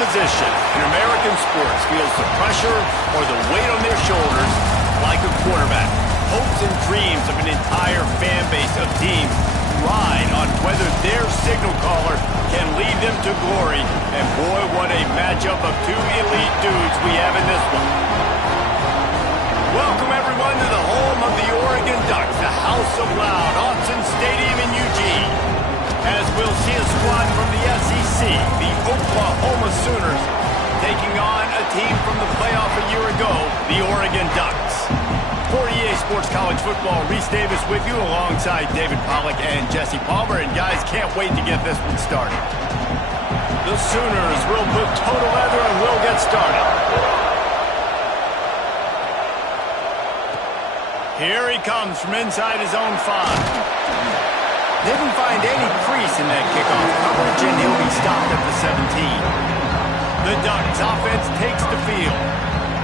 position in American sports feels the pressure or the weight on their shoulders like a quarterback. Hopes and dreams of an entire fan base of teams ride on whether their signal caller can lead them to glory. And boy, what a matchup of two elite dudes we have in this one. Welcome everyone to the home of the Oregon Ducks, the House of Loud, Autzen Stadium in Eugene. As we'll see a squad from the SEC, the Oklahoma Sooners, taking on a team from the playoff a year ago, the Oregon Ducks. For EA Sports College Football, Reese Davis with you alongside David Pollack and Jesse Palmer. And guys, can't wait to get this one started. The Sooners will put total leather and we'll get started. Here he comes from inside his own 5. Didn't find any crease in that kickoff coverage, and he'll be stopped at the 17. The Ducks offense takes the field.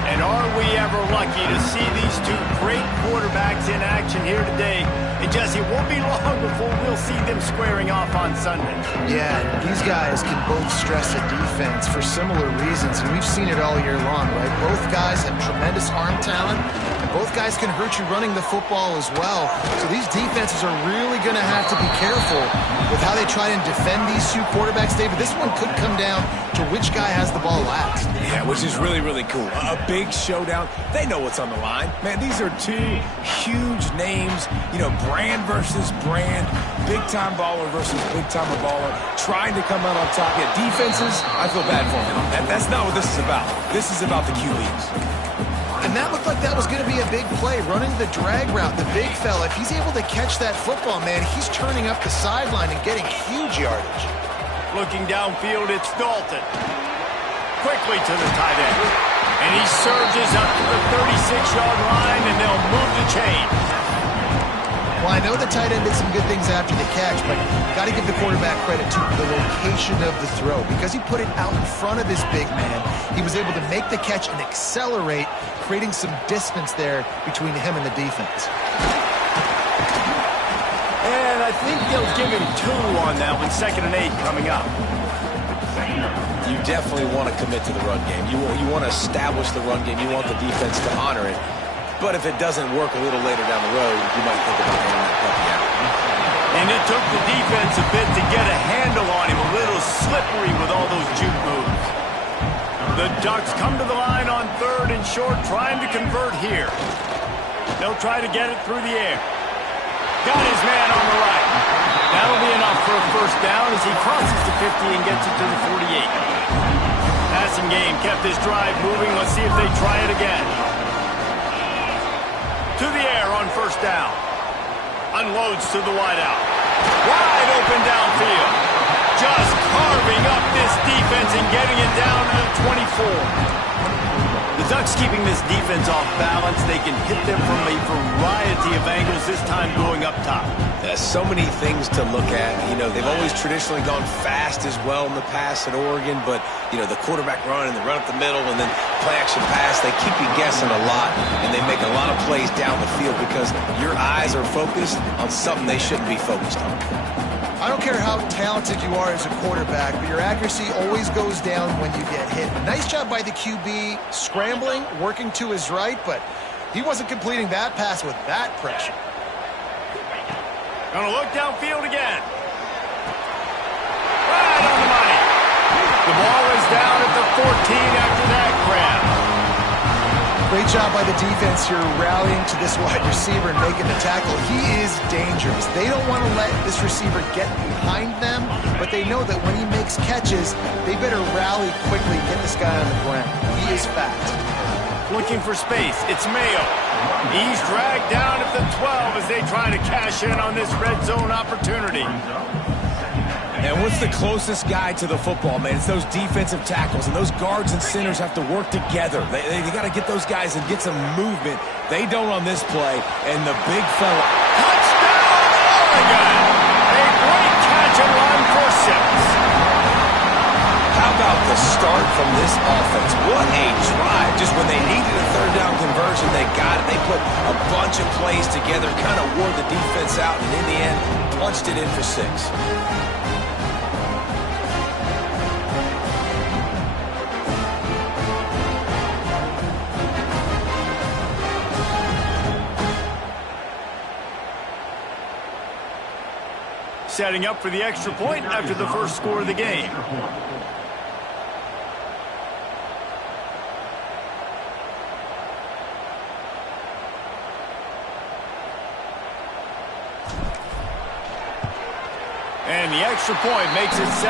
And are we ever lucky to see these two great quarterbacks in action here today? And Jesse, it won't be long before we'll see them squaring off on Sunday. Yeah, these guys can both stress a defense for similar reasons, and we've seen it all year long, right? Both guys have tremendous arm talent, and both guys can hurt you running the football as well. So these defenses are really going to have to be careful with how they try and defend these two quarterbacks, David. This one could come down to which guy has the ball last. Yeah, which is really, really cool. A big showdown. They know what's on the line. Man, these are two huge names, you know, brand versus brand, big-time baller versus big-time baller, trying to come out on top. Yeah, defenses, I feel bad for them. That's not what this is about. This is about the QBs. And that looked like that was going to be a big play, running the drag route, the big fella. If he's able to catch that football, man, he's turning up the sideline and getting huge yardage. Looking downfield, it's Dalton. Quickly to the tight end. And he surges up to the 36-yard line, and they'll move the chain. Well, I know the tight end did some good things after the catch, but got to give the quarterback credit to the location of the throw. Because he put it out in front of his big man, he was able to make the catch and accelerate, creating some distance there between him and the defense. And I think they'll give him 2 on that one, 2nd and 8 coming up. You definitely want to commit to the run game. You want to establish the run game. You want the defense to honor it. But if it doesn't work a little later down the road, you might think about handing that puppy out. And it took the defense a bit to get a handle on him, a little slippery with all those juke moves. The Ducks come to the line on 3rd and short, trying to convert here. They'll try to get it through the air. Got his man on the right. That'll be enough for a first down as he crosses the 50 and gets it to the 48. Passing game kept this drive moving. Let's see if they try it again. To the air on first down. Unloads to the wideout. Wide open downfield. Just carving up this defense and getting it down to the 24. The Ducks keeping this defense off balance. They can hit them from a variety of angles, this time going up top. So many things to look at. You know, they've always traditionally gone fast as well in the past at Oregon, but, you know, the quarterback run and the run up the middle and then play-action pass, they keep you guessing a lot, and they make a lot of plays down the field because your eyes are focused on something they shouldn't be focused on. I don't care how talented you are as a quarterback, but your accuracy always goes down when you get hit. Nice job by the QB scrambling, working to his right, but he wasn't completing that pass with that pressure. Gonna look downfield again. Right on the money. The ball is down at the 14 after that grab. Great job by the defense here rallying to this wide receiver and making the tackle. He is dangerous. They don't want to let this receiver get behind them, but they know that when he makes catches, they better rally quickly, get this guy on the ground. He is fast. Looking for space. It's Mayo. He's dragged down at the 12 as they try to cash in on this red zone opportunity. And what's the closest guy to the football, man? It's those defensive tackles, and those guards and centers have to work together. They got to get those guys and get some movement. They don't on this play, and the big fella. Touchdown, Oregon! A great catch and run for 6. How about the start from this offense? What a drive. Just when they needed a 3rd down conversion, they got it. They put a bunch of plays together, kind of wore the defense out, and in the end, punched it in for 6. Setting up for the extra point after the first score of the game. And the extra point makes it 7-0.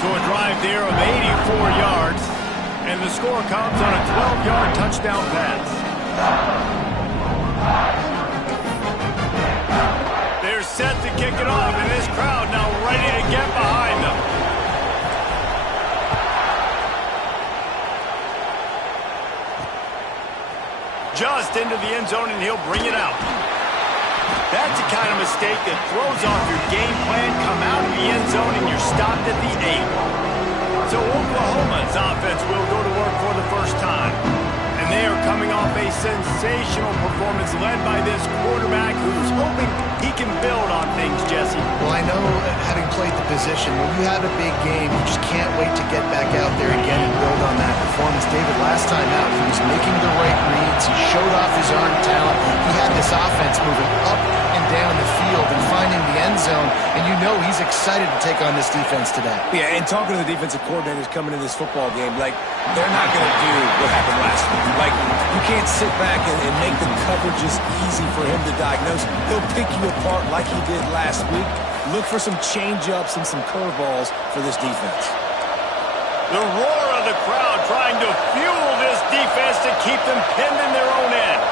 So a drive there of 84 yards. And the score comes on a 12-yard touchdown pass. They're set to kick it off, and this crowd now ready to get behind them. Just into the end zone, and he'll bring it out. That's the kind of mistake that throws off your game plan. Come out of the end zone, and you're stopped at the 8. So Oklahoma's offense will go to work for the first time. And they are coming off a sensational performance led by this quarterback who's hoping he can build on things, Jesse. Well, I know, having played the position, when you have a big game, you just can't wait to get back out there again and build on that performance. David, last time out, he was making the right reads. He showed off his arm talent. He had this offense moving up and down the field and finding the end zone. And you know he's excited to take on this defense today. Yeah, and talking to the defensive coordinators coming in this football game, like, they're not going to do what happened last week. Like, you can't sit back and make the coverages easy for him to diagnose. He'll pick you apart like he did last week. Look for some change-ups and some curveballs for this defense. The roar of the crowd trying to fuel this defense to keep them pinned in their own end.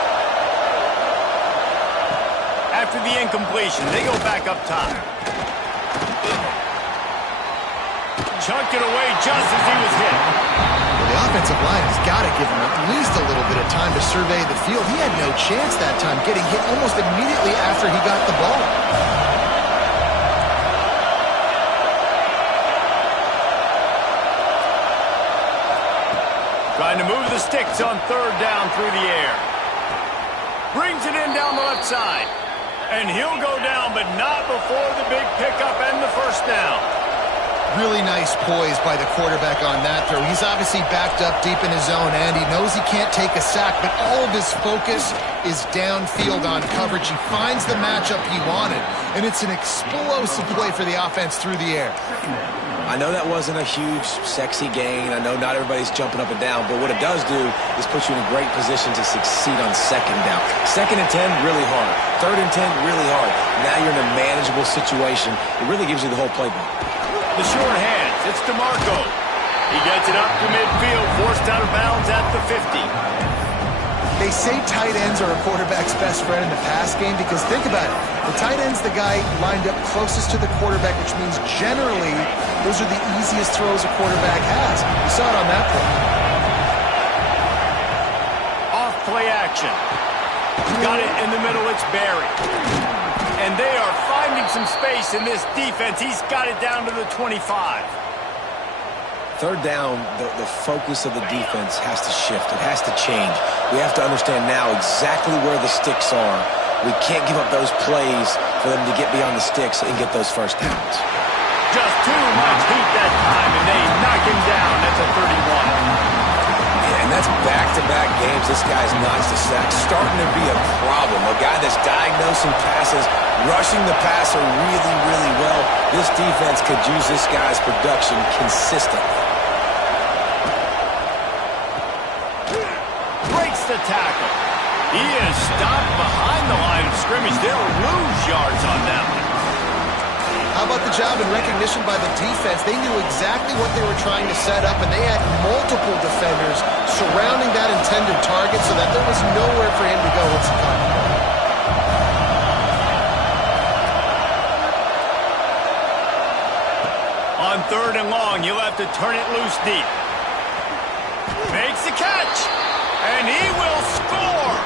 After the incompletion, they go back up top. Chunked it away just as he was hit. The offensive line has got to give him at least a little bit of time to survey the field. He had no chance that time, getting hit almost immediately after he got the ball. Trying to move the sticks on third down through the air. Brings it in down the left side. And he'll go down, but not before the big pickup and the first down. Really nice poise by the quarterback on that throw. He's obviously backed up deep in his own end. He knows he can't take a sack, but all of his focus is downfield on coverage. He finds the matchup he wanted, and it's an explosive play for the offense through the air. I know that wasn't a huge, sexy gain. I know not everybody's jumping up and down, but what it does do is put you in a great position to succeed on second down. 2nd and 10, really hard. 3rd and 10, really hard. Now you're in a manageable situation. It really gives you the whole playbook. The short hands, it's DeMarco. He gets it up to midfield, forced out of bounds at the 50. They say tight ends are a quarterback's best friend in the pass game because think about it. The tight end's the guy lined up closest to the quarterback, which means generally those are the easiest throws a quarterback has. You saw it on that play. Off play action. Got it in the middle, it's Barry. And they are finding some space in this defense. He's got it down to the 25. 3rd down, the focus of the defense has to shift. It has to change. We have to understand now exactly where the sticks are. We can't give up those plays for them to get beyond the sticks and get those first downs. Just too much heat that time, and they knock him down at the 31. Yeah, and that's back-to-back games. This guy's notched a sack. Starting to be a problem. A guy that's diagnosing passes, rushing the passer really, really well. This defense could use this guy's production consistently. Breaks the tackle. He is stopped behind the line of scrimmage. They'll lose yards on that one. How about the job and recognition by the defense? They knew exactly what they were trying to set up, and they had multiple defenders surrounding that intended target so that there was nowhere for him to go once he caught the ball. On 3rd and long, you'll have to turn it loose deep. Makes the catch, and he will score.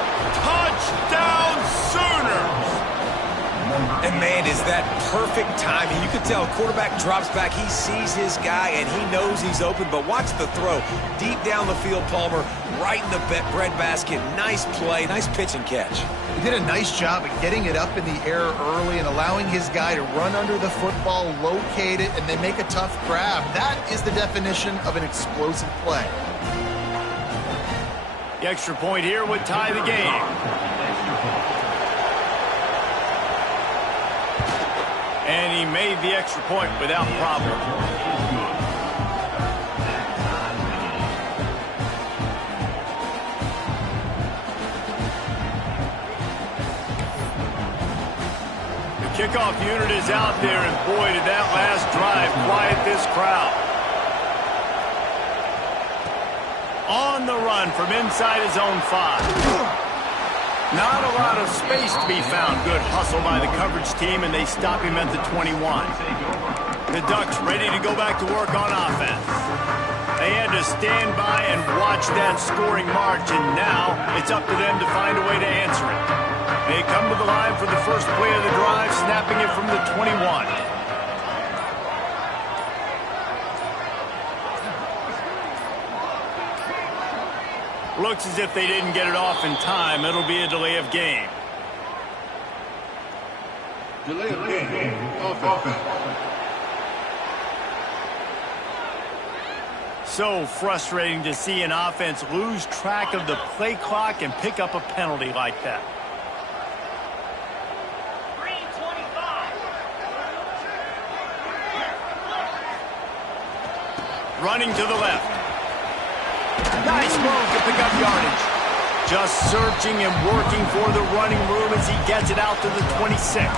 Touchdown Sooners! And, man, is that perfect timing. You can tell a quarterback drops back. He sees his guy, and he knows he's open. But watch the throw. Deep down the field, Palmer, right in the breadbasket. Nice play, nice pitch and catch. He did a nice job of getting it up in the air early and allowing his guy to run under the football, locate it, and then make a tough grab. That is the definition of an explosive play. The extra point here would tie the game. And he made the extra point without problem. Kickoff unit is out there, and boy, did that last drive quiet this crowd. On the run from inside his own 5. Not a lot of space to be found. Good hustle by the coverage team, and they stop him at the 21. The Ducks ready to go back to work on offense. They had to stand by and watch that scoring march, and now it's up to them to find a way to answer it. They come to the line for the first play of the drive, snapping it from the 21. Looks as if they didn't get it off in time. It'll be a delay of game. Delay of game. Offense. So frustrating to see an offense lose track of the play clock and pick up a penalty like that. Running to the left. Nice move to pick up yardage. Just searching and working for the running room as he gets it out to the 26.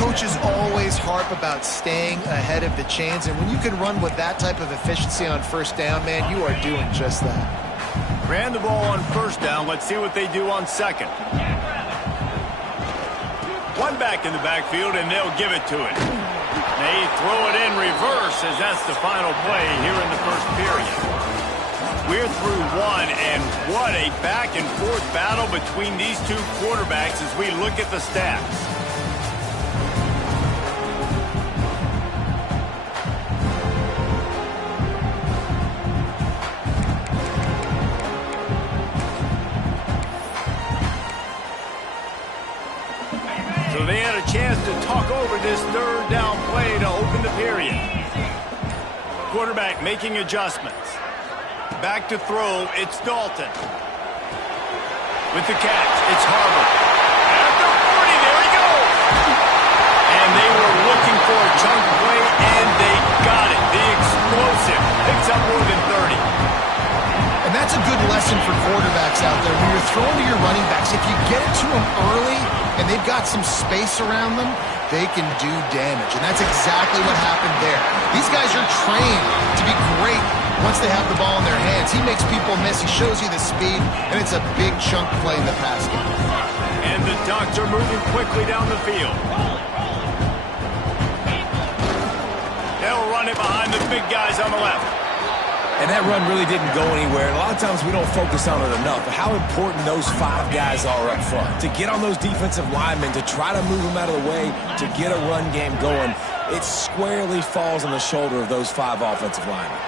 Coaches always harp about staying ahead of the chains, and when you can run with that type of efficiency on first down, man, you are doing just that. Ran the ball on first down. Let's see what they do on second. One back in the backfield, and they'll give it to it. They throw it in reverse as that's the final play here in the first period. We're through one, and what a back-and-forth battle between these two quarterbacks as we look at the stats. So they had a chance to talk over this third down play to open the period. Quarterback making adjustments. Back to throw, it's Dalton. With the catch, it's Harbour. At the 40, there he goes! And they were looking for a chunk play, and they got it. The explosive picks up more than 30. And that's a good lesson for quarterbacks out there. When you're throwing to your running backs, if you get it to them early and they've got some space around them, they can do damage. And that's exactly what happened there. These guys are trained to be great once they have the ball in their hands. He makes people miss. He shows you the speed, and it's a big chunk play in the pass game. And the Ducks are moving quickly down the field. They'll run it behind the big guys on the left. And that run really didn't go anywhere. And a lot of times we don't focus on it enough. But how important those 5 guys are up front. To get on those defensive linemen, to try to move them out of the way, to get a run game going, it squarely falls on the shoulder of those 5 offensive linemen.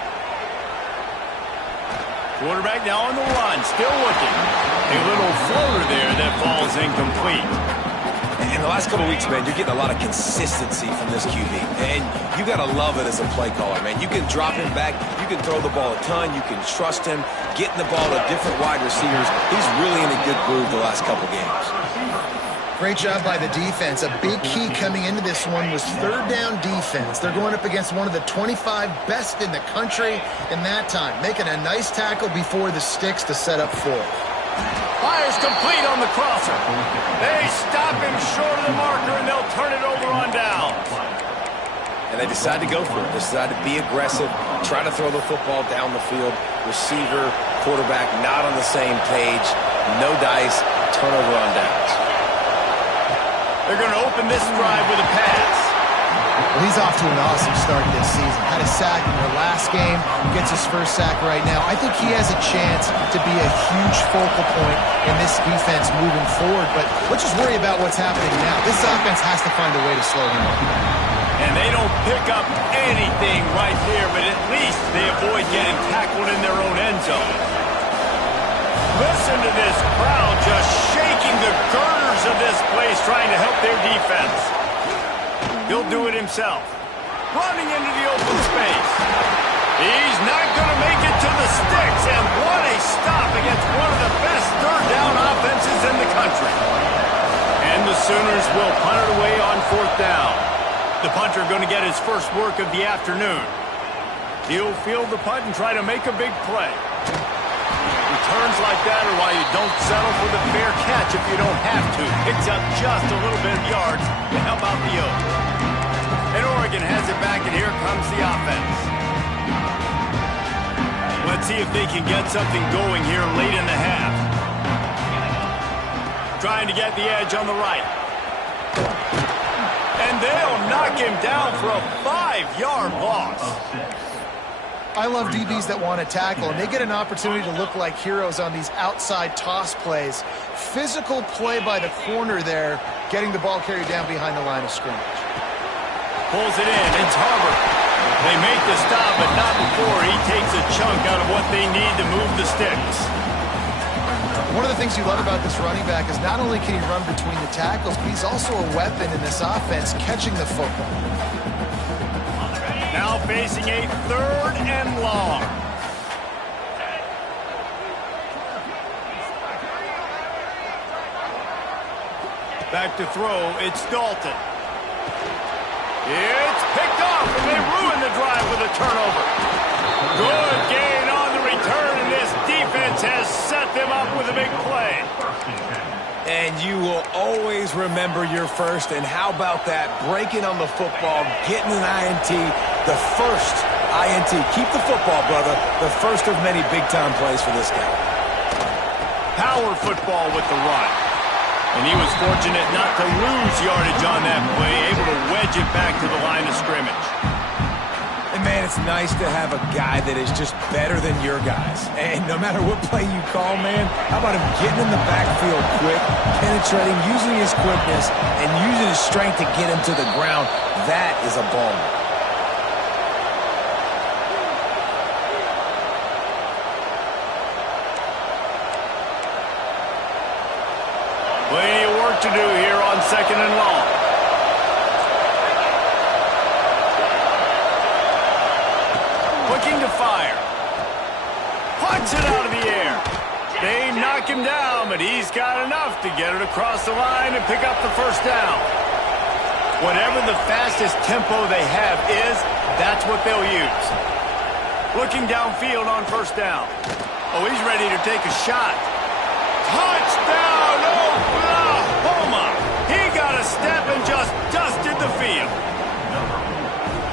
Quarterback now on the run, still looking. A little floater there that falls incomplete. In the last couple of weeks, man, you're getting a lot of consistency from this QB. And you got to love it as a play caller, man. You can drop him back. You can throw the ball a ton. You can trust him. Getting the ball to different wide receivers. He's really in a good groove the last couple games. Great job by the defense. A big key coming into this one was third down defense. They're going up against one of the 25 best in the country in that time, making a nice tackle before the sticks to set up fourth. Fires complete on the crosser. They stop him short of the marker, and they'll turn it over on downs. And they decide to go for it. They decide to be aggressive, try to throw the football down the field. Receiver, quarterback not on the same page. No dice, turnover on downs. They're going to open this drive with a pass. Well, he's off to an awesome start this season. Had a sack in their last game, gets his first sack right now. I think he has a chance to be a huge focal point in this defense moving forward, but let's just worry about what's happening now. This offense has to find a way to slow him down. And they don't pick up anything right there, but at least they avoid getting tackled in their own end zone. Listen to this crowd just shaking the girders of this place, trying to help their defense. He'll do it himself. Running into the open space. He's not going to make it to the sticks, and what a stop against one of the best third down offenses in the country. And the Sooners will punt it away on fourth down. The punter going to get his first work of the afternoon. He'll field the punt and try to make a big play. Returns like that are why you don't settle for the fair catch if you don't have to. Picks up just a little bit of yards to help out the Oaks. And Oregon has it back, and here comes the offense. Let's see if they can get something going here late in the half. Trying to get the edge on the right. And they'll knock him down for a 5-yard loss. I love DBs that want to tackle, and they get an opportunity to look like heroes on these outside toss plays. Physical play by the corner there, getting the ball carried down behind the line of scrimmage. Pulls it in. It's Hubbard. They make the stop, but not before he takes a chunk out of what they need to move the sticks. One of the things you love about this running back is not only can he run between the tackles, but he's also a weapon in this offense, catching the football. Now facing a 3rd and long. Back to throw, it's Dalton. It's picked off, and they ruin the drive with a turnover. Good gain on the return, and this defense has set them up with a big play. And you will always remember your first, and how about that? Breaking on the football, getting an INT, the first INT. Keep the football, brother. The first of many big-time plays for this guy. Power football with the run. And he was fortunate not to lose yardage on that play, able to wedge it back to the line of scrimmage. And, man, it's nice to have a guy that is just better than your guys. And no matter what play you call, man, how about him getting in the backfield quick, penetrating, using his quickness, and using his strength to get him to the ground? That is a baller. Plenty of work to do here on 2nd and long. Looking to fire. Punts it out of the air. They knock him down, but he's got enough to get it across the line and pick up the first down. Whatever the fastest tempo they have is, that's what they'll use. Looking downfield on 1st down. Oh, he's ready to take a shot. Touchdown, Oklahoma! He got a step and just dusted the field.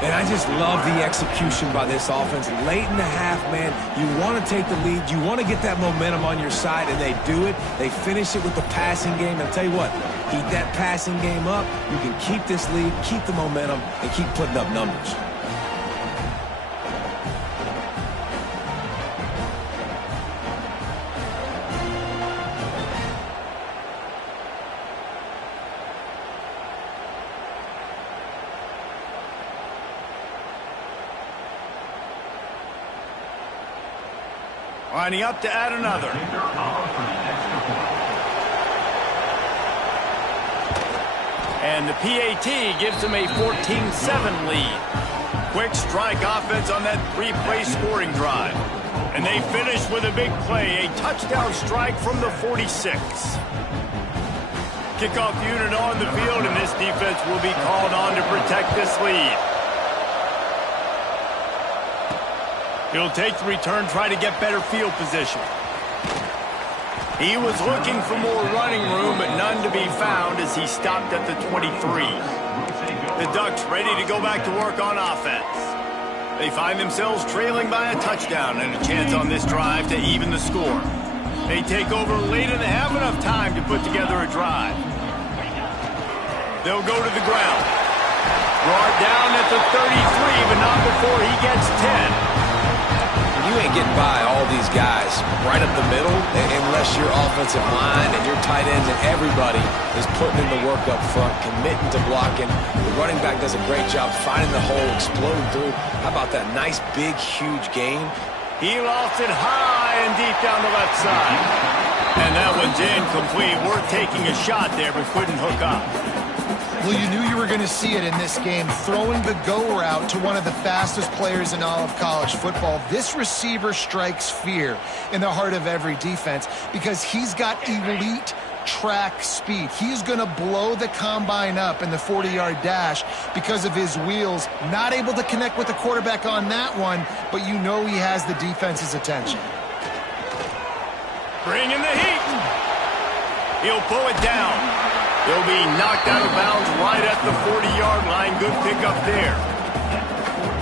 And I just love the execution by this offense. Late in the half, man, you want to take the lead. You want to get that momentum on your side, and they do it. They finish it with the passing game. And I'll tell you what, keep that passing game up. You can keep this lead, keep the momentum, and keep putting up numbers. Lining up to add another. And the PAT gives them a 14-7 lead. Quick strike offense on that 3-play scoring drive. And they finish with a big play, a touchdown strike from the 46. Kickoff unit on the field, and this defense will be called on to protect this lead. He'll take the return, try to get better field position. He was looking for more running room, but none to be found as he stopped at the 23. The Ducks ready to go back to work on offense. They find themselves trailing by a touchdown and a chance on this drive to even the score. They take over late in the half, enough time to put together a drive. They'll go to the ground. Brought down at the 33, but not before he gets 10. You ain't getting by all these guys right up the middle unless your offensive line and your tight ends and everybody is putting in the work up front, committing to blocking. The running back does a great job finding the hole, exploding through. How about that nice, big, huge gain? He lost it high and deep down the left side. And that one's incomplete. Worth taking a shot there, but couldn't hook up. Well, you knew you were going to see it in this game, throwing the go route to one of the fastest players in all of college football. This receiver strikes fear in the heart of every defense because he's got elite track speed. He's going to blow the combine up in the 40-yard dash because of his wheels. Not able to connect with the quarterback on that one, but you know he has the defense's attention. Bring in the heat. He'll pull it down. He'll be knocked out of bounds right at the 40-yard line. Good pickup there.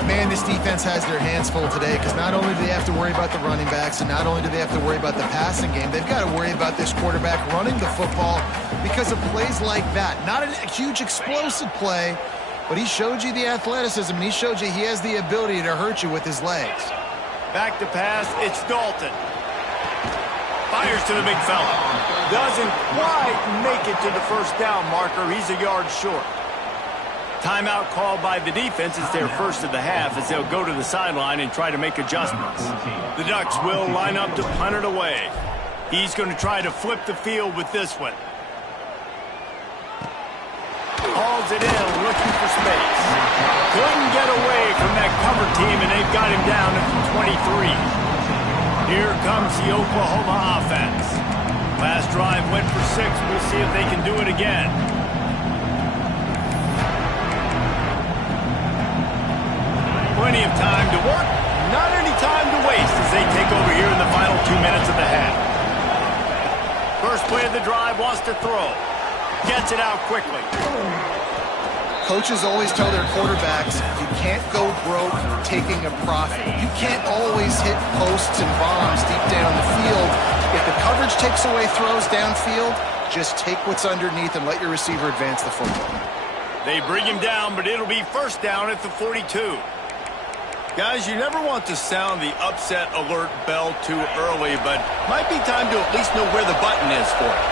Man, this defense has their hands full today because not only do they have to worry about the running backs and not only do they have to worry about the passing game, they've got to worry about this quarterback running the football because of plays like that. Not a huge explosive play, but he showed you the athleticism, and he showed you he has the ability to hurt you with his legs. Back to pass, it's Dalton. Fires to the big fella. Doesn't quite make it to the first down marker. He's a yard short. Timeout called by the defense. It's their first of the half as they'll go to the sideline and try to make adjustments. The Ducks will line up to punt it away. He's going to try to flip the field with this one. Hauls it in, looking for space. Couldn't get away from that cover team, and they've got him down at the 23. Here comes the Oklahoma offense. Last drive went for 6. We'll see if they can do it again. Plenty of time to work, not any time to waste as they take over here in the final 2 minutes of the half. First play of the drive, wants to throw. Gets it out quickly. Coaches always tell their quarterbacks, you can't go broke taking a profit. You can't always hit posts and bombs deep down the field. If the coverage takes away throws downfield, just take what's underneath and let your receiver advance the football. They bring him down, but it'll be first down at the 42. Guys, you never want to sound the upset alert bell too early, but might be time to at least know where the button is for it.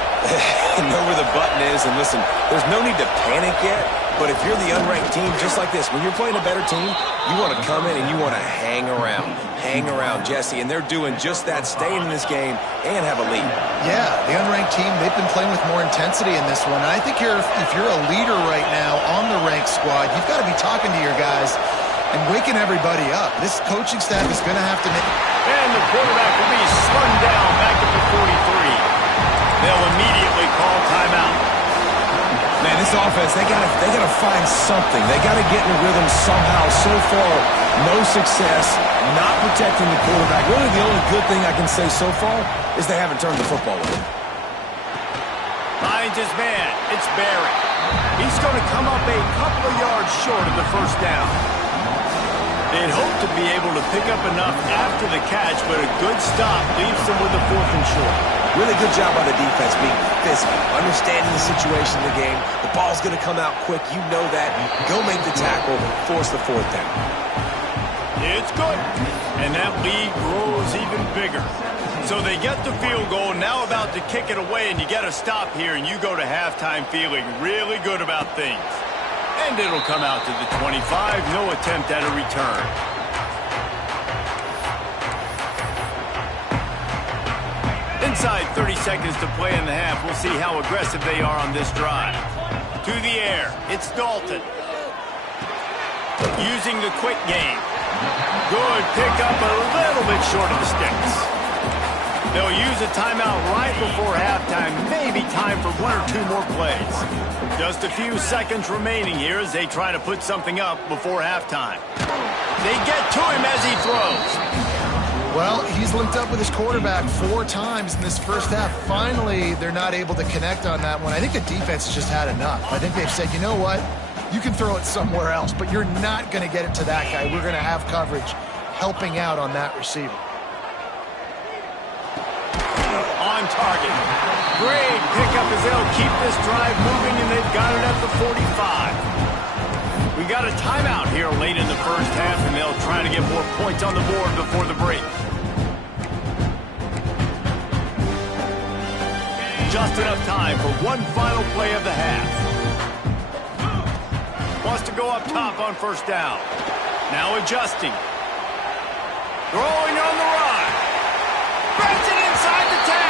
Know where the button is, and listen, there's no need to panic yet, but if you're the unranked team, just like this, when you're playing a better team, you want to come in and you want to hang around. Hang around, Jesse, and they're doing just that, staying in this game and have a lead. Yeah, the unranked team, they've been playing with more intensity in this one. And I think if you're a leader right now on the ranked squad, you've got to be talking to your guys and waking everybody up. This coaching staff is going to have to make... And the quarterback will be slung down back at the 43. They'll immediately call timeout. Man, this offense, they gotta find something. They gotta get in a rhythm somehow. So far, no success, not protecting the quarterback. Really, the only good thing I can say so far is they haven't turned the football over. Finds his man. It's Barry. He's going to come up a couple of yards short of the first down. They'd hope to be able to pick up enough after the catch, but a good stop leaves them with a 4th and short. Really good job by the defense being physical, understanding the situation in the game. The ball's going to come out quick. You know that. Go make the tackle, force the 4th down. It's good. And that lead grows even bigger. So they get the field goal, now about to kick it away, and you get a stop here, and you go to halftime feeling really good about things. And it'll come out to the 25. No attempt at a return. Inside 30 seconds to play in the half. We'll see how aggressive they are on this drive. To the air. It's Dalton. Using the quick game. Good pickup, a little bit short of the sticks. They'll use a timeout right before halftime. Maybe time for 1 or 2 more plays. Just a few seconds remaining here as they try to put something up before halftime. They get to him as he throws. Well, he's linked up with his quarterback 4 times in this first half. Finally, they're not able to connect on that one. I think the defense has just had enough. I think they've said, you know what? You can throw it somewhere else, but you're not going to get it to that guy. We're going to have coverage helping out on that receiver. On target. Great pickup as they'll keep this drive moving, and they've got it at the 45. We got a timeout here late in the first half, and they'll try to get more points on the board before the break. Just enough time for one final play of the half. Wants to go up top on first down. Now adjusting. Throwing on the run. Brings it inside the 10.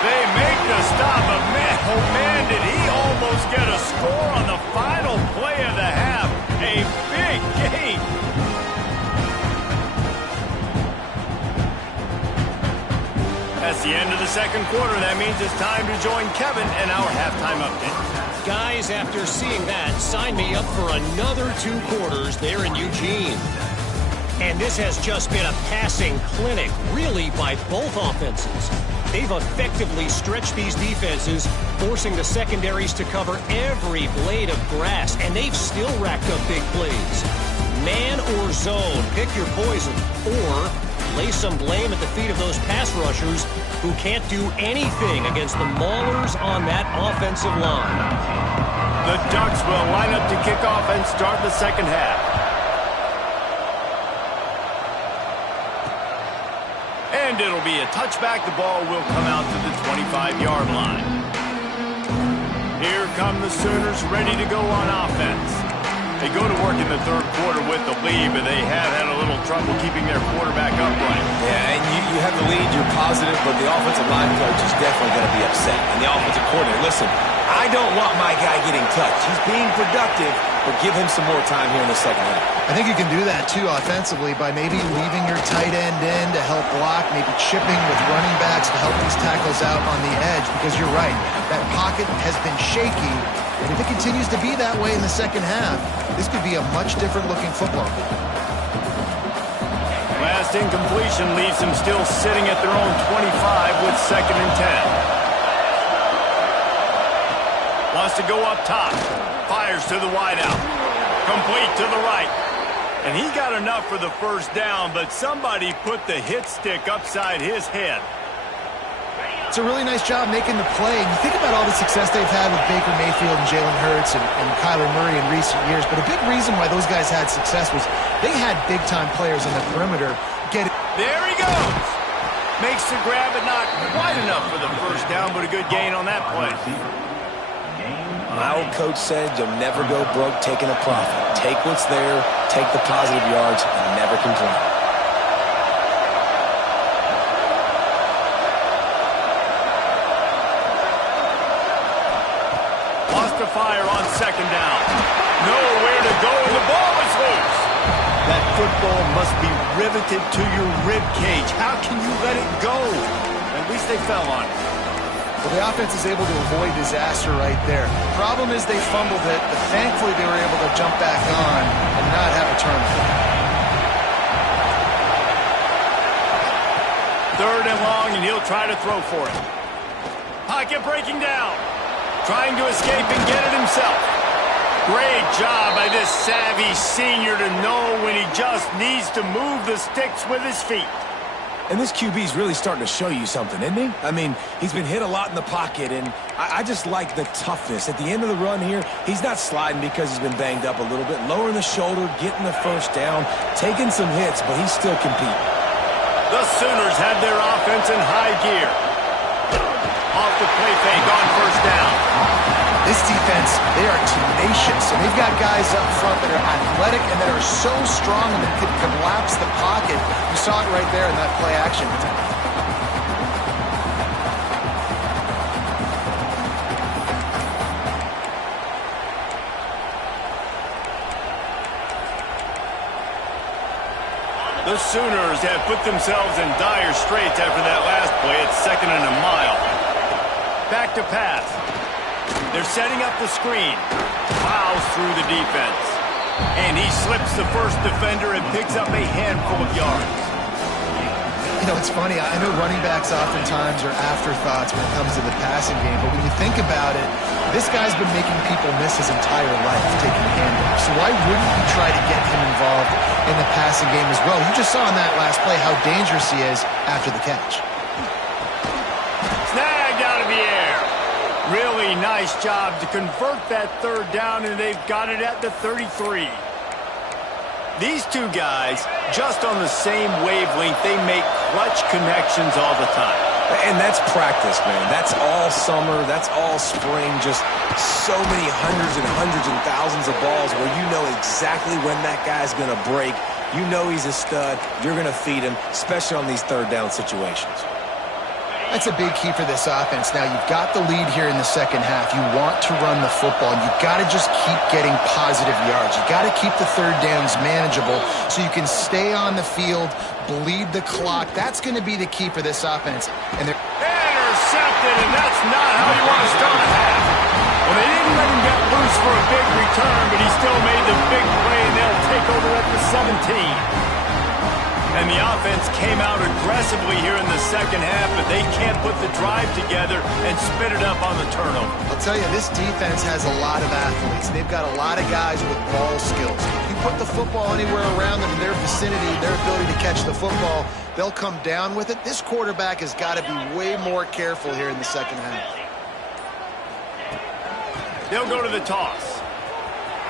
They make the stop, but man, oh man, did he almost get a score on the final play of the half. A big game. As the the end of the second quarter. That means it's time to join Kevin and our halftime update. Guys, after seeing that, sign me up for another 2 quarters there in Eugene. And this has just been a passing clinic, really, by both offenses. They've effectively stretched these defenses, forcing the secondaries to cover every blade of grass, and they've still racked up big plays. Man or zone, pick your poison, or lay some blame at the feet of those pass rushers who can't do anything against the maulers on that offensive line. The Ducks will line up to kick off and start the second half. And it'll be a touchback. The ball will come out to the 25-yard line. Here come the Sooners, ready to go on offense. They go to work in the third quarter with the lead, but they have had a little trouble keeping their quarterback upright. Yeah, and you have the lead, you're positive, but the offensive line coach is definitely going to be upset. And the offensive coordinator, listen, I don't want my guy getting touched. He's being productive, but give him some more time here in the second half. I think you can do that, too, offensively, by maybe leaving your tight end in to help block, maybe chipping with running backs to help these tackles out on the edge, because you're right, that pocket has been shaky, and if it continues to be that way in the second half, this could be a much different-looking football game. Last incompletion leaves them still sitting at their own 25 with 2nd and 10. Wants to go up top. Fires to the wideout. Complete to the right. And he got enough for the first down, but somebody put the hit stick upside his head. It's a really nice job making the play. And you think about all the success they've had with Baker Mayfield and Jalen Hurts and Kyler Murray in recent years, but a big reason why those guys had success was they had big-time players on the perimeter get it. There he goes. Makes the grab, but not quite enough for the first down, but a good gain on that play. My old coach said you'll never go broke taking a profit. Take what's there, take the positive yards, and never complain. Lost to fire on 2nd down. Nowhere to go, and the ball is loose. That football must be riveted to your rib cage. How can you let it go? At least they fell on it. Well, the offense is able to avoid disaster right there. Problem is they fumbled it, but thankfully they were able to jump back on and not have a turnover. 3rd and long, and he'll try to throw for it. Pocket breaking down. Trying to escape and get it himself. Great job by this savvy senior to know when he just needs to move the sticks with his feet. And this QB's really starting to show you something, isn't he? I mean, he's been hit a lot in the pocket, and I just like the toughness. At the end of the run here, he's not sliding because he's been banged up a little bit. Lowering the shoulder, getting the first down, taking some hits, but he's still competing. The Sooners have their offense in high gear. Off the play fake on first down. This defense, they are tenacious, and they've got guys up front that are athletic and that are so strong and that can collapse the pocket. You saw it right there in that play action. The Sooners have put themselves in dire straits after that last play. It's 2nd and a mile. Back to pass. They're setting up the screen. Plows through the defense. And he slips the first defender and picks up a handful of yards. You know, it's funny. I know running backs oftentimes are afterthoughts when it comes to the passing game, but when you think about it, this guy's been making people miss his entire life taking handoffs. So why wouldn't you try to get him involved in the passing game as well? You just saw in that last play how dangerous he is after the catch. Snagged out of the air. Really nice job to convert that 3rd down, and they've got it at the 33. These two guys, just on the same wavelength, they make clutch connections all the time. And that's practice, man. That's all summer. That's all spring. Just so many hundreds and thousands of balls where you know exactly when that guy's going to break. You know he's a stud. You're going to feed him, especially on these 3rd down situations. That's a big key for this offense. Now, you've got the lead here in the second half. You want to run the football. You've got to just keep getting positive yards. You've got to keep the third downs manageable so you can stay on the field, bleed the clock. That's going to be the key for this offense. And they're intercepted, and that's not how you want to start a half. Well, they didn't let him get loose for a big return, but he still made the big play, and they'll take over at the 17. And the offense came out aggressively here in the second half, but they can't put the drive together and spit it up on the turnover. I'll tell you, this defense has a lot of athletes. They've got a lot of guys with ball skills. If you put the football anywhere around them in their vicinity, their ability to catch the football, they'll come down with it. This quarterback has got to be way more careful here in the second half. They'll go to the toss.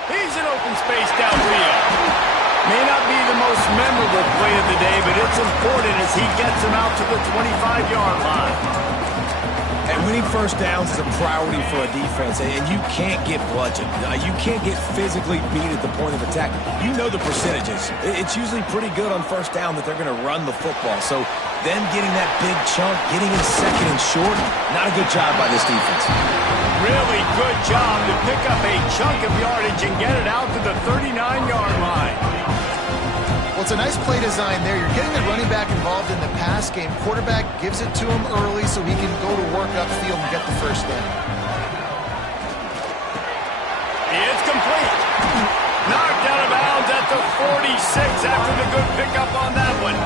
He's in open space downfield. May not be the most memorable play of the day, but it's important as he gets him out to the 25-yard line. And winning first downs is a priority for a defense, and you can't get bludgeoned. You can't get physically beat at the point of attack. You know the percentages. It's usually pretty good on first down that they're going to run the football. So them getting that big chunk, getting in second and short, not a good job by this defense. Really good job to pick up a chunk of yardage and get it out to the 39-yard line. Well, it's a nice play design there. You're getting the running back involved in the pass game. Quarterback gives it to him early so he can go to work upfield and get the first down. It's complete. Knocked out of bounds at the 46 after the good pickup on that one.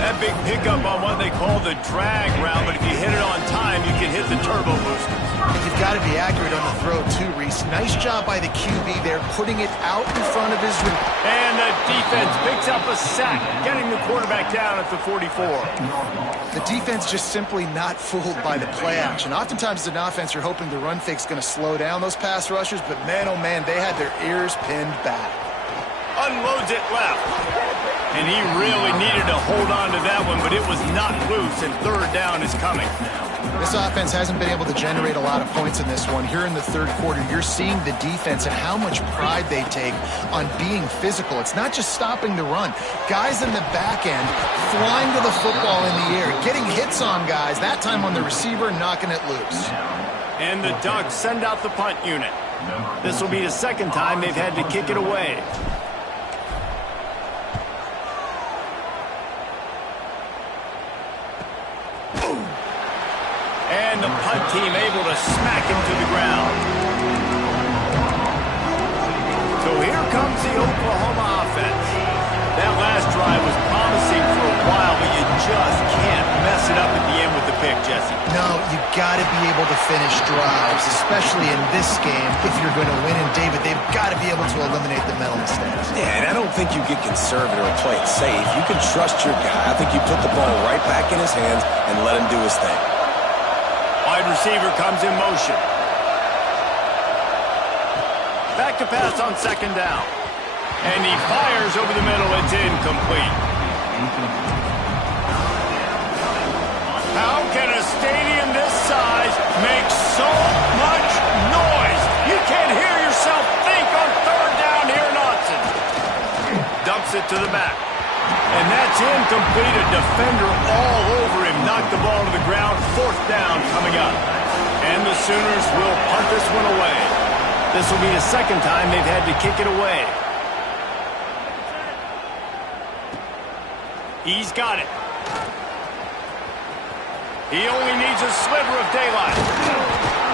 That big pickup on what they call the drag route, but if you hit it on time, you can hit the turbo boosters. You've got to be accurate on the throw, too, Reese. Nice job by the QB there, putting it out in front of his... And the defense picks up a sack, getting the quarterback down at the 44. The defense just simply not fooled by the play action. Oftentimes, as an offense, you're hoping the run fake's going to slow down those pass rushers, but man, oh man, they had their ears pinned back. Unloads it left. And he really needed to hold on to that one, but it was not loose, and third down is coming. This offense hasn't been able to generate a lot of points in this one. Here in the third quarter, you're seeing the defense and how much pride they take on being physical. It's not just stopping the run. Guys in the back end flying to the football in the air, getting hits on guys, that time on the receiver, knocking it loose. And the Ducks send out the punt unit. This will be the second time they've had to kick it away. And the punt team able to smack him to the ground. So here comes the Oklahoma offense. That last drive was promising for a while, but you just can't mess it up at the end with the pick, Jesse. No, you got to be able to finish drives, especially in this game. If you're going to win, and David, they've got to be able to eliminate the mental mistakes. Yeah, and I don't think you get conservative or play it safe. You can trust your guy. I think you put the ball right back in his hands and let him do his thing. Wide receiver comes in motion. Back to pass on second down. And he fires over the middle. It's incomplete. How can a stadium this size make so much noise? You can't hear yourself think on third down here in Austin. Dumps it to the back. And that's incomplete. A defender all over him. Knocked the ball to the ground. Fourth down coming up. And the Sooners will punt this one away. This will be the second time they've had to kick it away. He's got it. He only needs a sliver of daylight.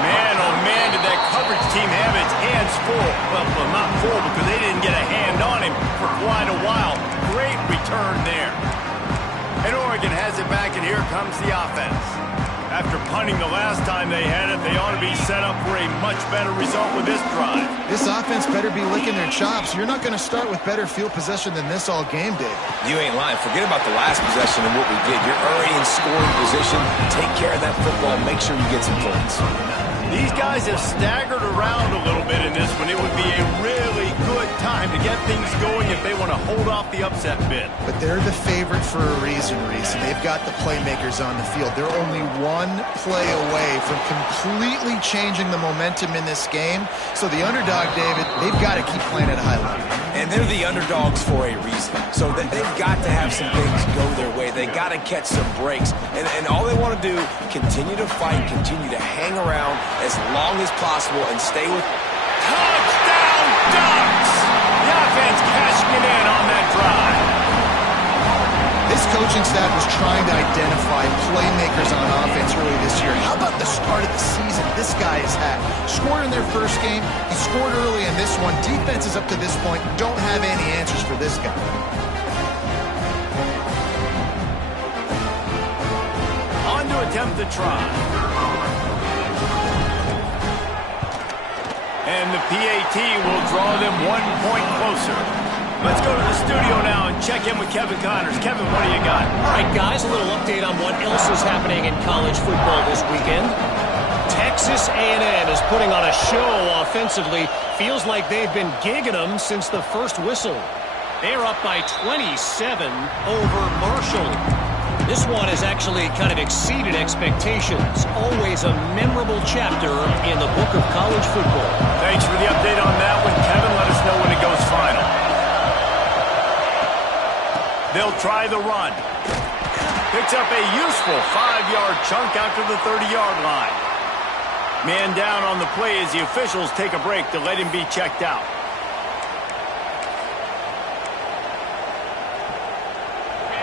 Man, oh man, did that coverage team have its hands full. Well, not full because they didn't get a hand on him for quite a while. Great return there. And Oregon has it back, and here comes the offense. After punting the last time they had it, they ought to be set up for a much better result with this drive. This offense better be licking their chops. You're not going to start with better field possession than this all game, Dave. You ain't lying. Forget about the last possession and what we did. You're already in scoring position. Take care of that football. Make sure you get some points. These guys have staggered around a little bit in this one. It would be a really good time to get things going if they want to hold off the upset bid. But they're the favorite for a reason, Reese. And they've got the playmakers on the field. They're only one play away from completely changing the momentum in this game. So the underdog, David, they've got to keep playing at a high level. And they're the underdogs for a reason. So they've got to have some things go their way. They got to catch some breaks. And all they want to do, continue to fight, continue to hang around as long as possible and stay with... Touchdown Ducks! The offense cashing it in on that drive. This coaching staff was trying to identify playmakers on offense early this year. How about the start of the season this guy has had? Scored in their first game. He scored early in this one. Defenses up to this point don't have any answers for this guy. On to attempt the try. And the PAT will draw them 1 point closer. Let's go to the studio now and check in with Kevin Connors. Kevin, what do you got? All right, guys, a little update on what else is happening in college football this weekend. Texas A&M is putting on a show offensively. Feels like they've been gigging them since the first whistle. They're up by 27 over Marshall. This one has actually kind of exceeded expectations. Always a memorable chapter in the book of college football. Thanks for the update on that one, Kevin. Let us know when it goes final. They'll try the run. Picks up a useful 5-yard chunk out to the 30-yard line. Man down on the play as the officials take a break to let him be checked out.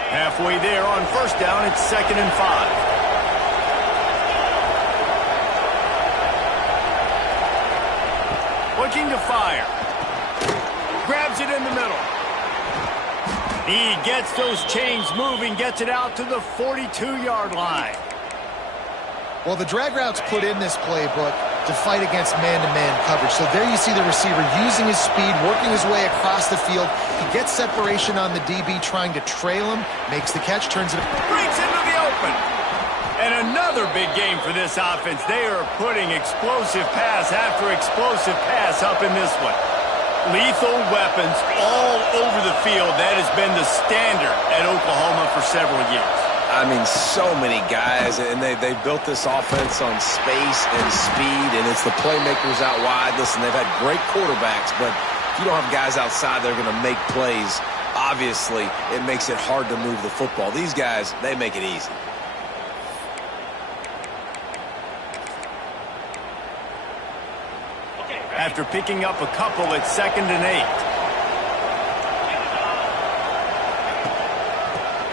Halfway there on first down, it's 2nd and 5. Looking to fire. Grabs it in the middle. He gets those chains moving, gets it out to the 42-yard line. Well, the drag route's put in this playbook to fight against man-to-man coverage. So there you see the receiver using his speed, working his way across the field. He gets separation on the DB, trying to trail him, makes the catch, turns it... Breaks into the open. And another big game for this offense. They are putting explosive pass after explosive pass up in this one. Lethal weapons all over the field. That has been the standard at Oklahoma for several years. I mean, so many guys, and they built this offense on space and speed, and it's the playmakers out wide. Listen, they've had great quarterbacks, but if you don't have guys outside that are going to make plays, obviously it makes it hard to move the football. These guys, they make it easy. After picking up a couple at 2nd and 8.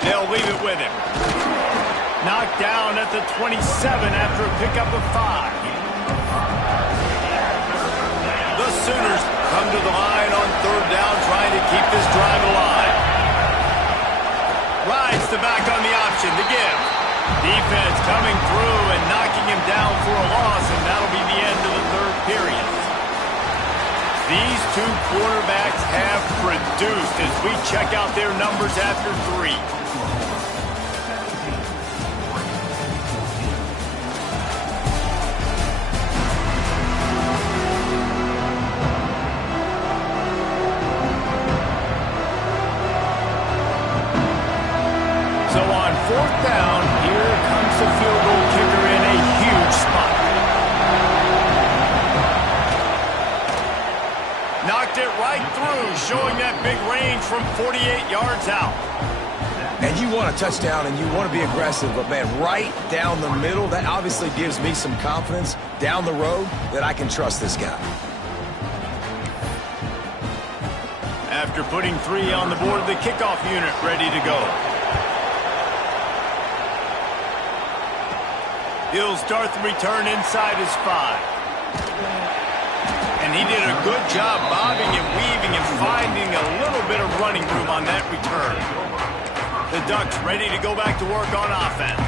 They'll leave it with him. Knocked down at the 27 after a pickup of 5. The Sooners come to the line on 3rd down, trying to keep this drive alive. Rides the back on the option to give. Defense coming through and knocking him down for a loss, and that'll be the end of the 3rd period. These two quarterbacks have produced as we check out their numbers after 3. So on 4th down, here comes the field goal kicker in a huge spot. Knocked it right through, showing that big range from 48 yards out. And you want a touchdown and you want to be aggressive, but man, right down the middle, that obviously gives me some confidence down the road that I can trust this guy. After putting 3 on the board, the kickoff unit ready to go. He'll start the return inside his 5. And he did a good job bobbing and weaving and finding a little bit of running room on that return. The Ducks ready to go back to work on offense.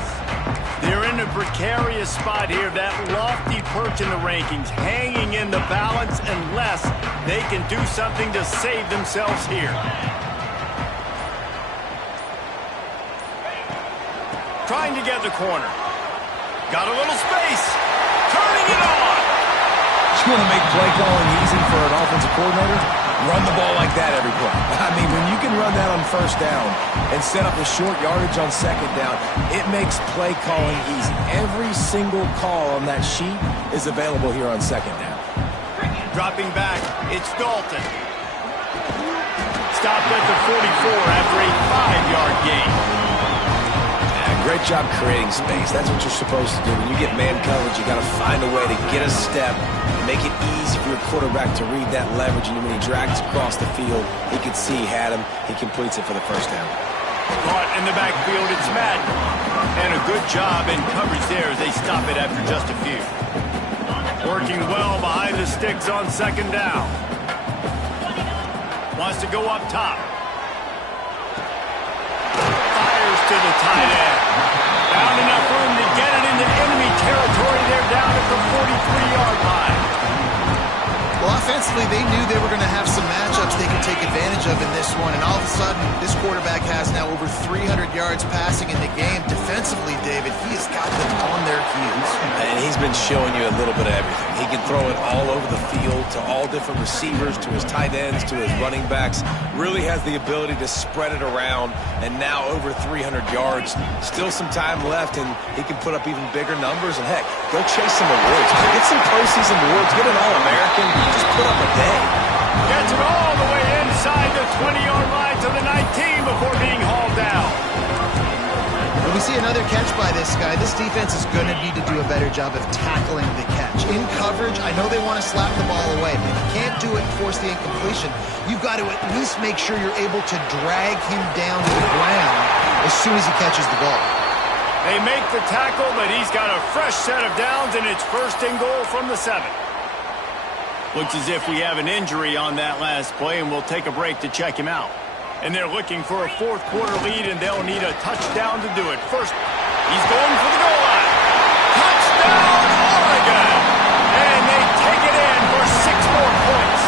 They're in a precarious spot here, that lofty perch in the rankings, hanging in the balance unless they can do something to save themselves here. Trying to get the corner. Got a little space. Turning it on. You want to make play calling easy for an offensive coordinator? Run the ball like that every play. I mean, when you can run that on 1st down and set up a short yardage on 2nd down, it makes play calling easy. Every single call on that sheet is available here on 2nd down. Dropping back, it's Dalton. stopped at the 44 after a 5-yard gain. Great job creating space. That's what you're supposed to do. When you get man coverage, you got to find a way to get a step, make it easy for your quarterback to read that leverage, and when he drags across the field, he could see he had him. He completes it for the first down. Caught in the backfield, it's Madden. And a good job in coverage there as they stop it after just a few. Working well behind the sticks on second down. Wants to go up top. Fires to the tight end. Found enough room to get it into enemy territory. They're down at the 43-yard line. Well, offensively, they knew they were going to have some matchups they could take advantage of in this one, and all of a sudden, this quarterback has now over 300 yards passing in the game. Defensively, David, he has got them on their heels. And he's been showing you a little bit of everything. He can throw it all over the field to all different receivers, to his tight ends, to his running backs. Really has the ability to spread it around, and now over 300 yards. Still some time left, and he can put up even bigger numbers. And heck, go chase some awards. Get some postseason awards. Get an All-American. Just put up a day. Gets it all the way inside the 20-yard line to the 19 before being hauled down. When we see another catch by this guy, this defense is going to need to do a better job of tackling the catch. In coverage, I know they want to slap the ball away, but if you can't do it and force the incompletion, you've got to at least make sure you're able to drag him down to the ground as soon as he catches the ball. They make the tackle, but he's got a fresh set of downs, and it's first and goal from the 7. Looks as if we have an injury on that last play, and we'll take a break to check him out. And they're looking for a fourth-quarter lead, and they'll need a touchdown to do it. First, he's going for the goal line. Touchdown, Oregon! And they take it in for 6 more points.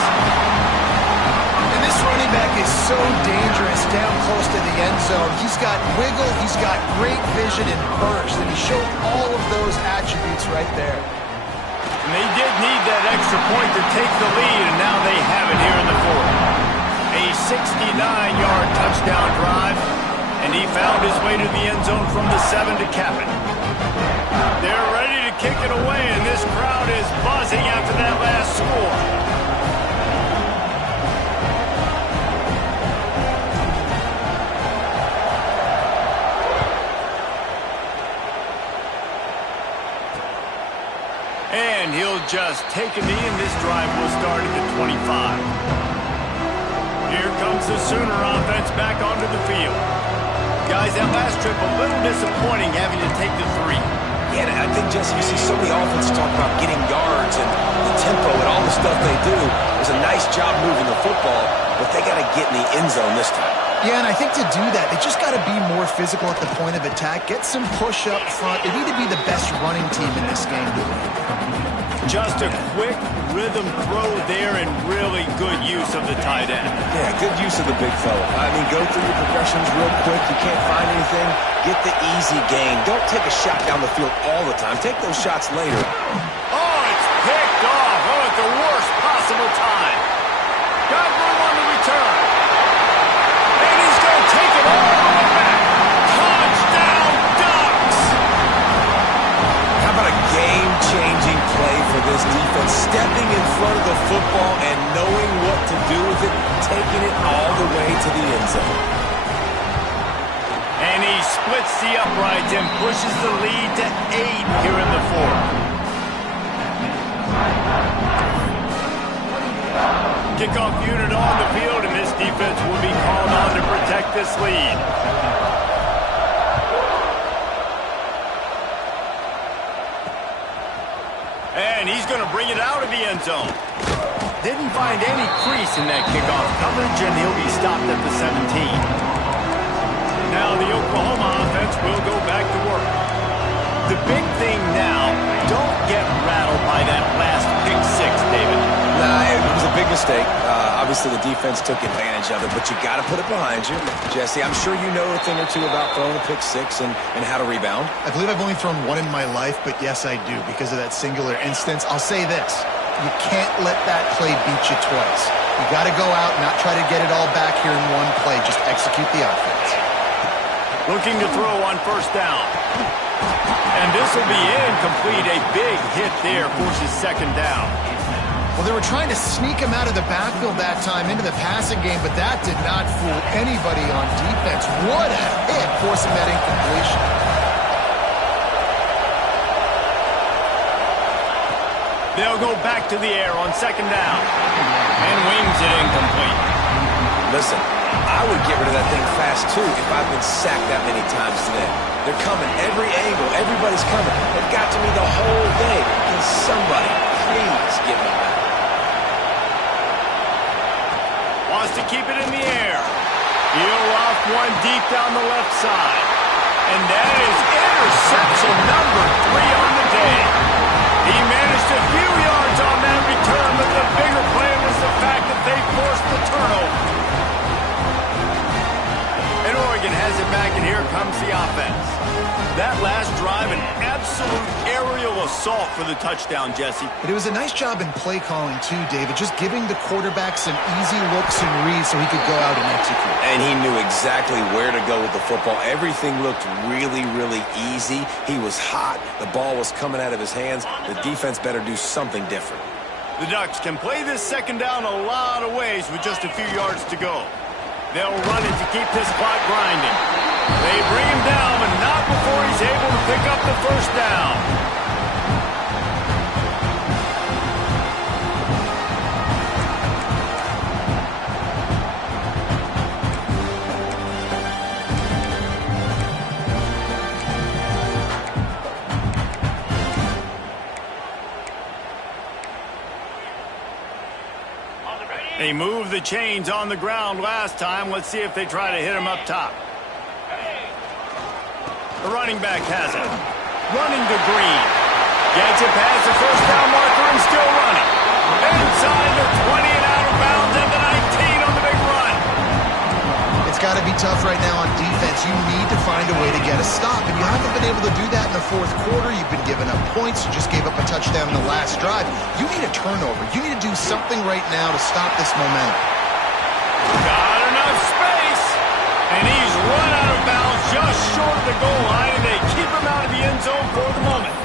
And this running back is so dangerous down close to the end zone. He's got wiggle, he's got great vision and burst, and he showed all of those attributes right there. And they did need that extra point to take the lead, and now they have it here in the 4th. A 69-yard touchdown drive, and he found his way to the end zone from the 7 to cap it. They're ready to kick it away, and this crowd is buzzing after that last score. And he'll just take a knee, and this drive will start at the 25. Here comes the Sooner offense back onto the field. Guys, that last trip a little disappointing having to take the 3. Yeah, I think, Jesse, you see so many offenses talk about getting yards and the tempo and all the stuff they do. It was a nice job moving the football, but they got to get in the end zone this time. Yeah, and I think to do that, they just got to be more physical at the point of attack, get some push up front. They need to be the best running team in this game. Just a quick rhythm throw there and really good use of the tight end. Yeah, good use of the big fella. I mean, go through your progressions real quick. You can't find anything. Get the easy gain. Don't take a shot down the field all the time. Take those shots later. Oh, it's picked off. Oh, at the worst possible time. Got room on the return. And he's going to take it all the way back. Touchdown, Ducks! How about a game-changing play for this defense? Stepping in front of the football and knowing what to do with it, taking it all the way to the end zone. And he splits the uprights and pushes the lead to 8 here in the 4th. Kickoff unit on the field, and this defense will be called on to protect this lead. And he's going to bring it out of the end zone. Didn't find any crease in that kickoff coverage, and he'll be stopped at the 17. Now the Oklahoma offense will go back to work. The big thing now, don't get rattled by that last pick 6, David. Nah, it was a big mistake. Obviously, the defense took advantage of it, but you got to put it behind you. Jesse, I'm sure you know a thing or two about throwing a pick 6 and how to rebound. I believe I've only thrown one in my life, but yes, I do because of that singular instance. I'll say this. You can't let that play beat you twice. You got to go out and not try to get it all back here in one play. Just execute the offense. Looking to throw on first down. And this will be incomplete. A big hit there forces second down. Well, they were trying to sneak him out of the backfield that time into the passing game, but that did not fool anybody on defense. What a hit, forcing that incompletion. They'll go back to the air on second down. And wings it incomplete. Listen, I would get rid of that thing fast, too, if I've been sacked that many times today. They're coming every angle. Everybody's coming. They've got to me the whole day. Can somebody please get me back? Wants to keep it in the air. He'll off one deep down the left side. And that is interception number 3 on the day. He managed a few yards on that return, but the bigger play was the fact that they forced the turnover. And Oregon has it back, and here comes the offense. That last drive, an absolute aerial assault for the touchdown, Jesse. But it was a nice job in play calling, too, David, just giving the quarterback some easy looks and reads so he could go out and execute. And he knew exactly where to go with the football. Everything looked really, really easy. He was hot. The ball was coming out of his hands. The defense better do something different. The Ducks can play this second down a lot of ways with just a few yards to go. They'll run it to keep this clock grinding. They bring him down, but not before he's able to pick up the first down. They moved the chains on the ground last time. Let's see if they try to hit him up top. The running back has it. Running to Green. Gets it past the first down marker and still running. Inside the 20 and out of bounds at the 19 on the big run. It's got to be tough right now on defense. You need to find a way to get a stop, and you haven't been able to do that in the fourth quarter. You've been giving up points. You just gave up a touchdown in the last drive. You need a turnover. You need to do something right now to stop this momentum. Got enough space, and he's run out of bounds just short of the goal line, and they keep him out of the end zone for the moment.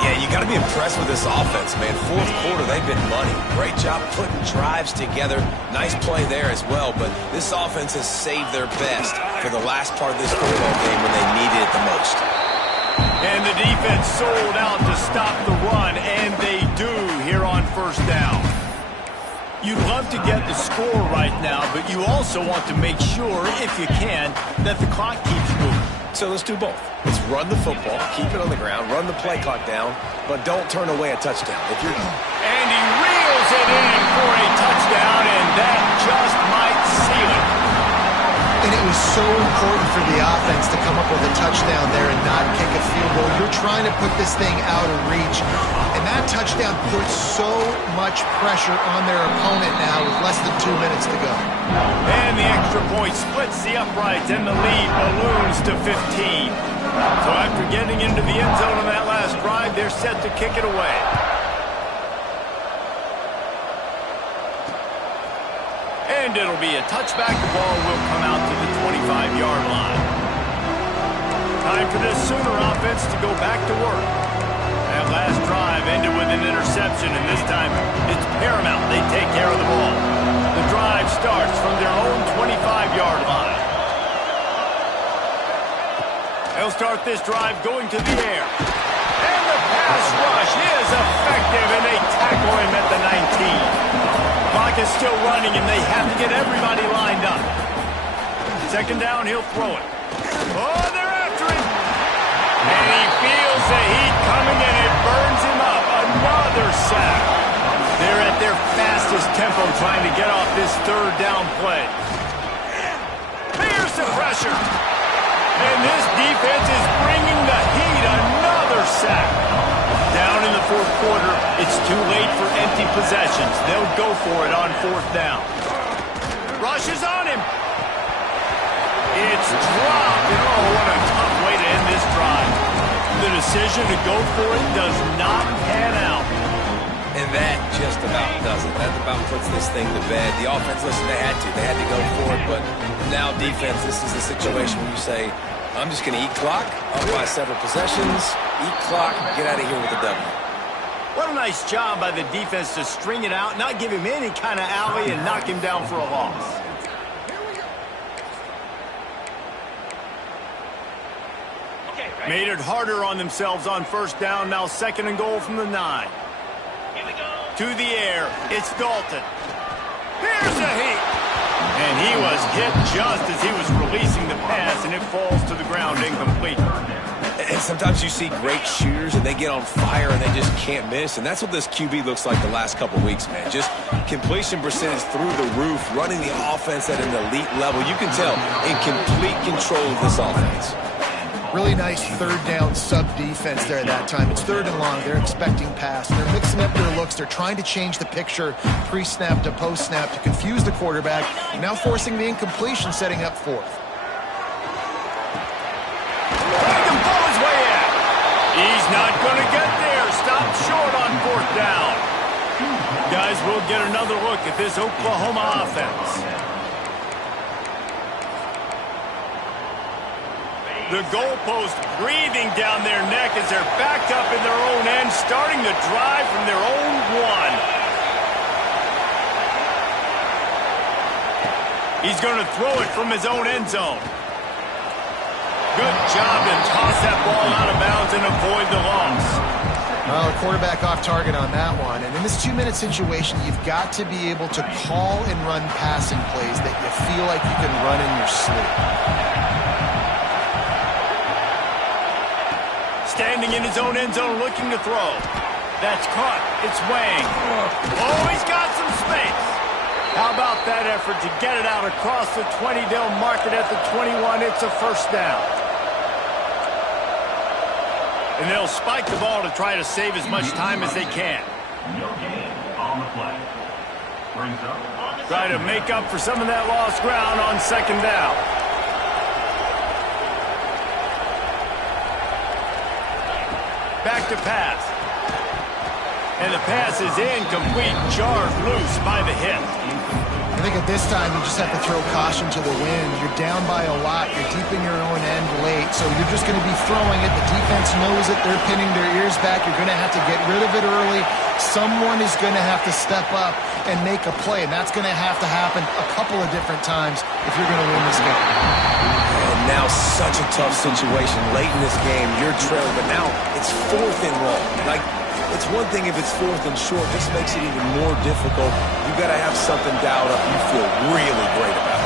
Yeah, you got to be impressed with this offense, man. Fourth quarter, they've been money. Great job putting drives together. Nice play there as well, but this offense has saved their best for the last part of this football game when they needed it the most. And the defense sold out to stop the run, and they do here on first down. You'd love to get the score right now, but you also want to make sure, if you can, that the clock keeps moving. So let's do both. Let's run the football, keep it on the ground, run the play clock down, but don't turn away a touchdown. And he reels it in for a touchdown, and that just might seal it. And it was so important for the offense to come up with a touchdown there and not kick a field goal. You're trying to put this thing out of reach. And that touchdown puts so much pressure on their opponent now with less than 2 minutes to go. And the extra point splits the uprights, and the lead balloons to 15. So after getting into the end zone on that last drive, they're set to kick it away. And it'll be a touchback. The ball will come out to the 25-yard line. Time for this Sooner offense to go back to work. That last drive ended with an interception, and this time it's paramount they take care of the ball. The drive starts from their own 25-yard line. They'll start this drive going to the air. And the pass rush is effective, and they tackle him at the 19. Clock is still running, and they have to get everybody lined up. Second down, he'll throw it. Oh, they're after him. And he feels the heat coming, and it burns him up. Another sack. They're at their fastest tempo trying to get off this third down play. Here's the pressure. And this defense is bringing the heat. Another sack. Down in the fourth quarter, it's too late for empty possessions. They'll go for it on fourth down. Rush is on him. It's dropped. And oh, what a tough way to end this drive. The decision to go for it does not pan out. And that just about does it. That about puts this thing to bed. The offense, listen, they had to go for it, but now defense, this is the situation where you say, I'm just going to eat clock, up by several possessions, eat clock, get out of here with a W. What a nice job by the defense to string it out, not give him any kind of alley, and knock him down for a loss. Made it harder on themselves on first down. Now 2nd and goal from the 9. To the air. It's Dalton. Here's a heat. And he was hit just as he was releasing the pass, and it falls to the ground incomplete. And sometimes you see great shooters, and they get on fire, and they just can't miss. And that's what this QB looks like the last couple weeks, man. Just completion percentage through the roof, running the offense at an elite level. You can tell in complete control of this offense. Really nice 3rd down sub-defense there at that time. It's 3rd and long. They're expecting pass. They're mixing up their looks. They're trying to change the picture pre-snap to post-snap to confuse the quarterback, now forcing the incompletion, setting up 4th. He's not going to get there. Stop short on 4th down. Guys, we'll get another look at this Oklahoma offense. The goalpost breathing down their neck as they're backed up in their own end, starting to drive from their own 1. He's going to throw it from his own end zone. Good job to toss that ball out of bounds and avoid the loss. Well, a quarterback off target on that one. And in this 2-minute situation, you've got to be able to call and run passing plays that you feel like you can run in your sleep. Standing in his own end zone looking to throw. That's caught. It's Wang. Oh, he's got some space. How about that effort to get it out across the 20? They'll mark it at the 21. It's a 1st down. And they'll spike the ball to try to save as much time as they can. No gain on the play. Brings up. Try to make up for some of that lost ground on 2nd down. Back to pass. And the pass is incomplete. Jarred loose by the hit. I think at this time you just have to throw caution to the wind. You're down by a lot. You're deep in your own end late, so you're just going to be throwing it. The defense knows it. They're pinning their ears back. You're going to have to get rid of it early. Someone is going to have to step up and make a play, and that's going to have to happen a couple of different times if you're going to win this game. And now such a tough situation. Late in this game, you're trailing, but now it's 4th and long. Like, it's one thing if it's 4th and short. This makes it even more difficult. You got to have something dialed up you feel really great about.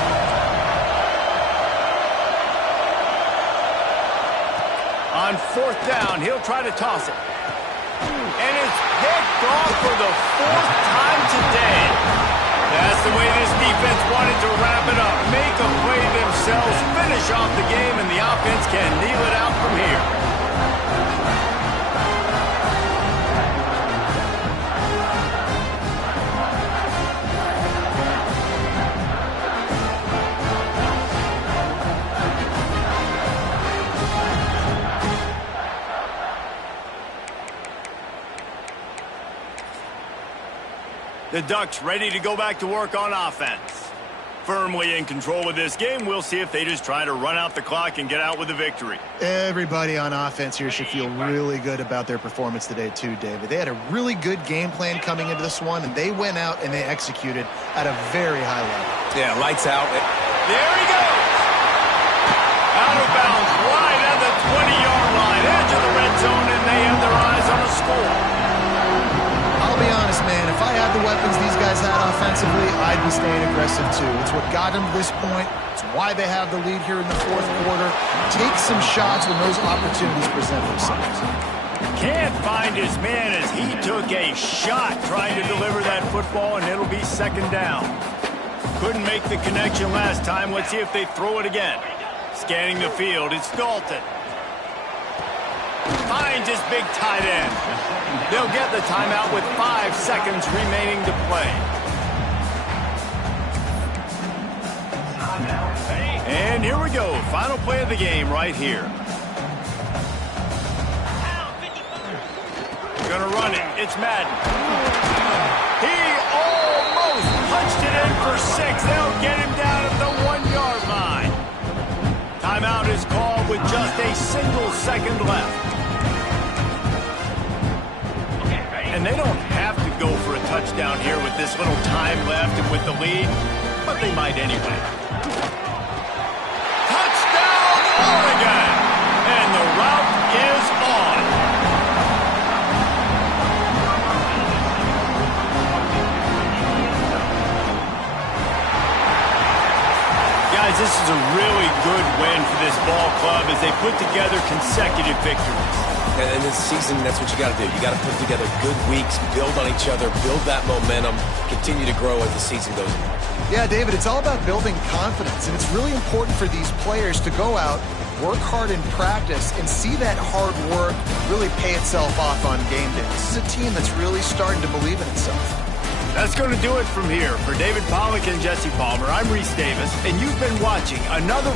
On 4th down, he'll try to toss it. And it's picked off for the 4th time today. That's the way this defense wanted to wrap it up. Make a play themselves, finish off the game, and the offense can kneel it out from here. The Ducks ready to go back to work on offense. Firmly in control of this game. We'll see if they just try to run out the clock and get out with a victory. Everybody on offense here should feel really good about their performance today too, David. They had a really good game plan coming into this one, and they went out and they executed at a very high level. Yeah, lights out. There he goes. Out of bounds, right at the 20-yard line, edge of the red zone, and they have their eyes on a score. I'll be honest, man, if I had the weapons these guys had offensively, I'd be staying aggressive too. It's what got them to this point. It's why they have the lead here in the 4th quarter. Take some shots when those opportunities present themselves. Can't find his man as he took a shot trying to deliver that football, and it'll be 2nd down. Couldn't make the connection last time. Let's see if they throw it again. Scanning the field, it's Dalton. Finds his big tight end. They'll get the timeout with 5 seconds remaining to play. And here we go. Final play of the game right here. Gonna run it. It's Madden. He almost punched it in for 6. They'll get him down at the 1-yard line. Timeout is called with just a single second left. And and they don't have to go for a touchdown here with this little time left and with the lead, but they might anyway. Touchdown, Oregon! And the route is on. Guys, this is a really good win for this ball club as they put together consecutive victories. And in this season, that's what you got to do. You got to put together good weeks, build on each other, build that momentum, continue to grow as the season goes on. Yeah, David, it's all about building confidence, and it's really important for these players to go out, work hard in practice, and see that hard work really pay itself off on game day. This is a team that's really starting to believe in itself. That's going to do it from here. For David Pollack and Jesse Palmer, I'm Reese Davis, and you've been watching another